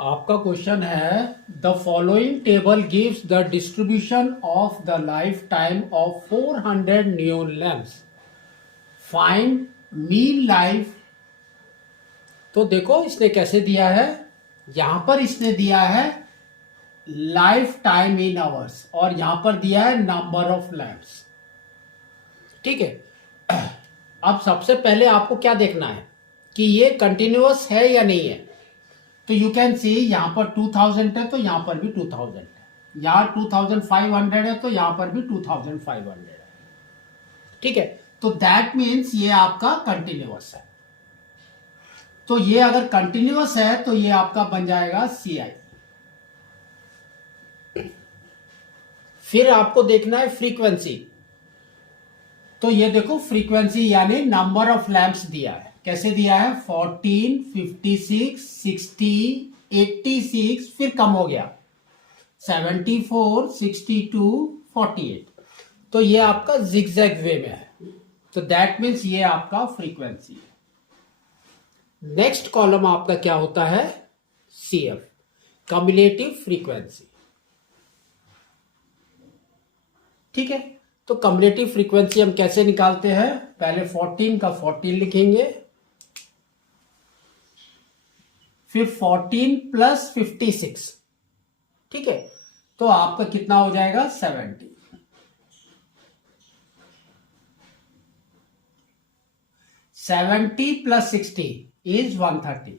आपका क्वेश्चन है the following table gives the distribution of the life time of 400 neon lamps, find mean life. तो देखो इसने कैसे दिया है, यहां पर इसने दिया है लाइफ टाइम इन आवर्स और यहां पर दिया है नंबर ऑफ लैम्प्स। ठीक है, अब सबसे पहले आपको क्या देखना है कि ये कंटिन्यूअस है या नहीं है। तो यू कैन सी यहां पर 2000 है तो यहां पर भी 2000 है, यहां 2500 है तो यहां पर भी 2500 है। ठीक है, तो दैट मीन्स ये आपका कंटिन्यूअस है। तो ये अगर कंटिन्यूअस है तो ये आपका बन जाएगा CI। फिर आपको देखना है फ्रीक्वेंसी। तो ये देखो फ्रीक्वेंसी यानी नंबर ऑफ लैंप्स दिया है, कैसे दिया है 14, 56, 60, 86, फिर कम हो गया 74, 62, 48। तो ये आपका जिगजैग वे में है, तो दैट मीन्स ये आपका फ्रीक्वेंसी है। नेक्स्ट कॉलम आपका क्या होता है CF, कम्युलेटिव फ्रीक्वेंसी। ठीक है, तो कम्युलेटिव फ्रीक्वेंसी हम कैसे निकालते हैं, पहले 14 का 14 लिखेंगे, फिर 14 प्लस 56। ठीक है, तो आपका कितना हो जाएगा 70। 70 प्लस 60 इज 130।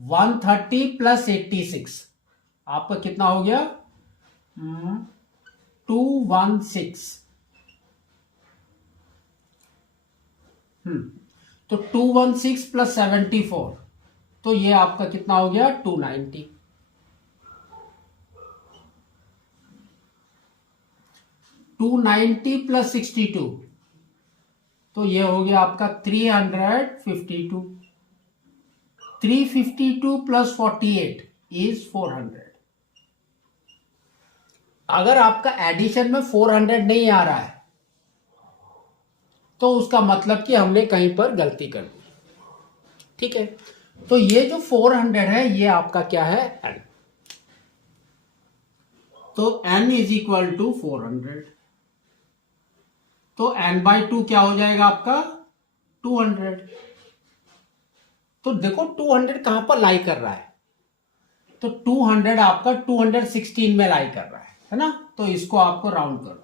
130 प्लस 86 आपका कितना हो गया 216। तो 216 प्लस 74 तो ये आपका कितना हो गया 290। 290 प्लस 62 तो ये हो गया आपका 352। 352 प्लस 48 इज 400। अगर आपका एडिशन में 400 नहीं आ रहा है तो उसका मतलब कि हमने कहीं पर गलती कर दी। ठीक है, तो ये जो 400 है ये आपका क्या है n। तो n इज इक्वल टू 400, तो n/2 क्या हो जाएगा आपका 200। तो देखो 200 कहां पर लाई कर रहा है, तो 200 आपका 216 में लाई कर रहा है ना, तो इसको आपको राउंड कर दो।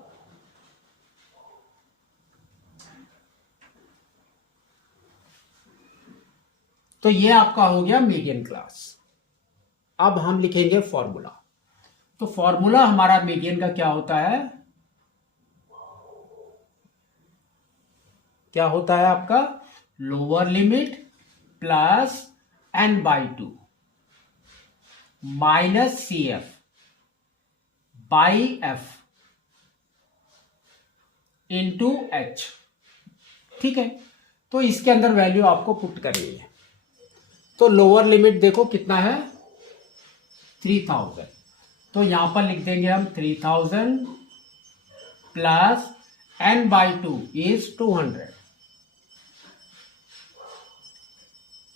तो ये आपका हो गया मीडियन क्लास। अब हम लिखेंगे फॉर्मूला। तो फॉर्मूला हमारा मीडियन का क्या होता है, क्या होता है आपका lower limit plus n/2 minus CF by F into H। ठीक है, तो इसके अंदर वैल्यू आपको पुट करनी है। तो लोअर लिमिट देखो कितना है 3000, तो यहां पर लिख देंगे हम 3000 plus n/2 is 200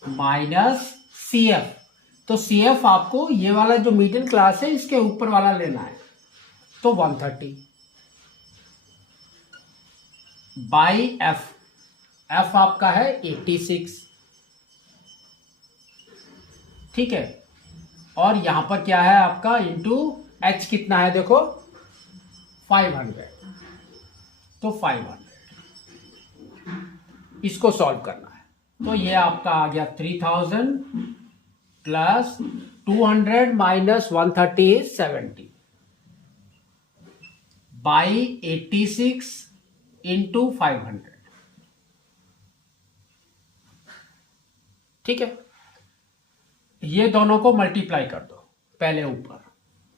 minus CF। तो CF आपको ये वाला जो मीडियन क्लास है इसके ऊपर वाला लेना है, तो 130 बाई F। F आपका है 86। ठीक है, और यहां पर क्या है आपका इंटू H कितना है देखो 500, तो 500 इसको सॉल्व करना है। तो ये आपका आ गया 3000 plus 200 minus 130 is 70 by 86 into 500। ठीक है, ये दोनों को मल्टीप्लाई कर दो पहले ऊपर,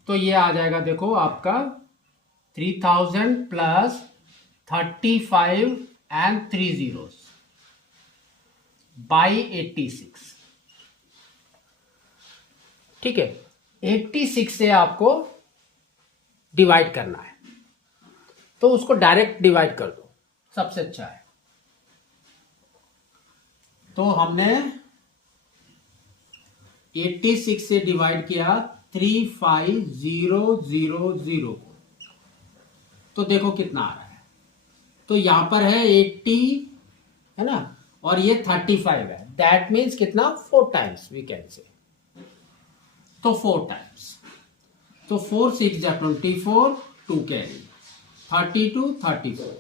तो ये आ जाएगा देखो आपका 3000 प्लस 35 एंड 3 zeros बाई 86। ठीक है, 86 से आपको डिवाइड करना है, तो उसको डायरेक्ट डिवाइड कर दो सबसे अच्छा है। तो हमने 86 से डिवाइड किया 35000 को, तो देखो कितना आ रहा है। तो यहां पर है 80 है ना, और ये 35 है। दैट मीन्स कितना, 4 टाइम्स वी कैन से। तो 4 टाइम्स, तो 4 6 जा 24, 2 कैरी 32 34।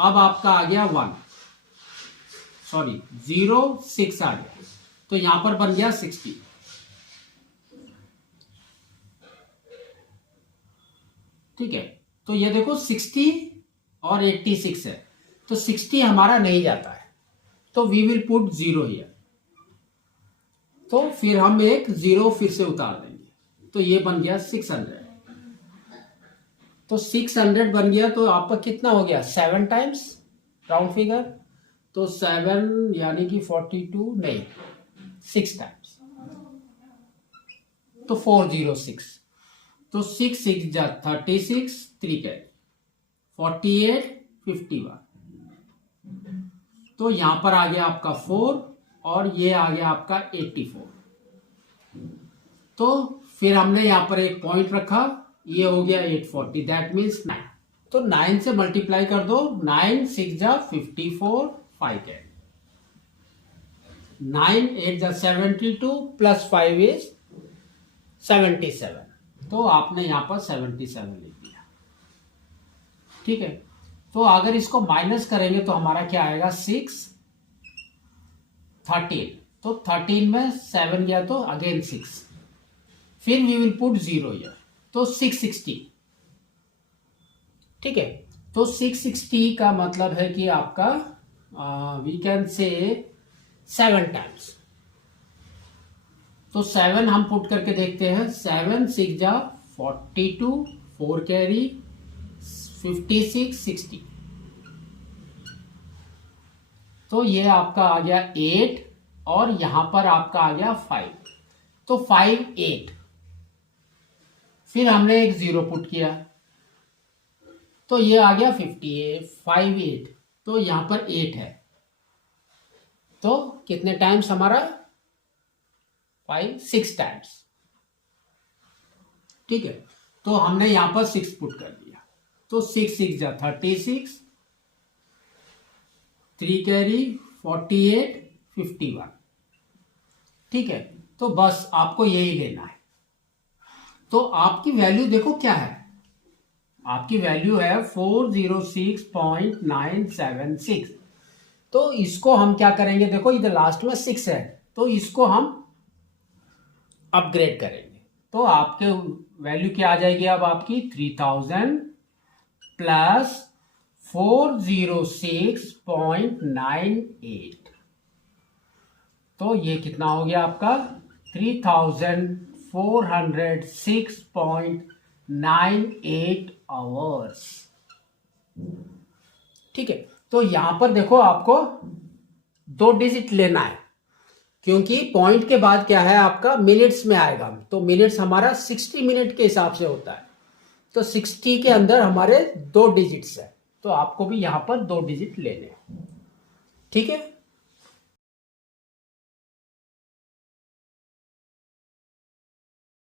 अब आपका आ गया 1 सॉरी 0 6 आ गया, तो यहां पर बन गया 60। ठीक है, तो ये देखो 60 और 86 है, तो 60 हमारा नहीं जाता है, तो वी विल पुट 0 हियर। तो फिर हम एक 0 फिर से उतार देंगे, तो ये बन गया 600। तो 600 बन गया, तो आपका कितना हो गया, 7 टाइम्स राउंड फिगर। तो 7 यानी कि 42 नहीं, 6 टाइम्स, तो 406। तो 6 6 जा 36, 3 कैरी 48 51। तो यहां पर आ गया आपका 4 और ये आ गया आपका 84। तो फिर हमने यहां पर एक पॉइंट रखा, ये हो गया 840, दैट मीन्स 9। तो 9 से मल्टीप्लाई कर दो, 9 6 जा 54, 5 कैरी 9 8 जा 72 प्लस 5 इज 77। तो आपने यहां पर 77 लिख दिया। ठीक है, तो अगर इसको माइनस करेंगे तो हमारा क्या आएगा, 6 13। तो 13 में 7 गया तो अगेन 6, फिर वी विल पुट 0 हियर, तो 660। ठीक है, तो 660 का मतलब है कि आपका वी कैन से 7 टाइम्स। तो 7 हम पुट करके देखते हैं, 7 6 जा 42, 4 कैरी 56 60। तो ये आपका आ गया 8 और यहां पर आपका आ गया 5, तो 5 8। फिर हमने एक 0 पुट किया, तो ये आ गया 58 5 8। तो यहां पर 8 है, तो कितने टाइम्स हमारा, 6 टाइम्स। ठीक है, तो हमने यहां पर 6 पुट कर दिया, तो 6 6 जा 36, 3 कैरी 48 51। ठीक है, तो बस आपको यही लेना है। तो आपकी वैल्यू देखो क्या है, आपकी वैल्यू है 406.976। तो इसको हम क्या करेंगे, देखो इधर लास्ट में 6 है, तो इसको हम अपग्रेड करेंगे। तो आपके वैल्यू क्या आ जाएगी, अब आपकी 3000 प्लस 406.98। तो ये कितना हो गया आपका, 3406.98 आवर्स। ठीक है, तो यहां पर देखो आपको 2 डिजिट लेना है, क्योंकि पॉइंट के बाद क्या है आपका, मिनट्स में आएगा। तो मिनट्स हमारा 60 मिनट के हिसाब से होता है, तो 60 के अंदर हमारे 2 डिजिट्स है, तो आपको भी यहां पर 2 डिजिट लेने हैं। ठीक है।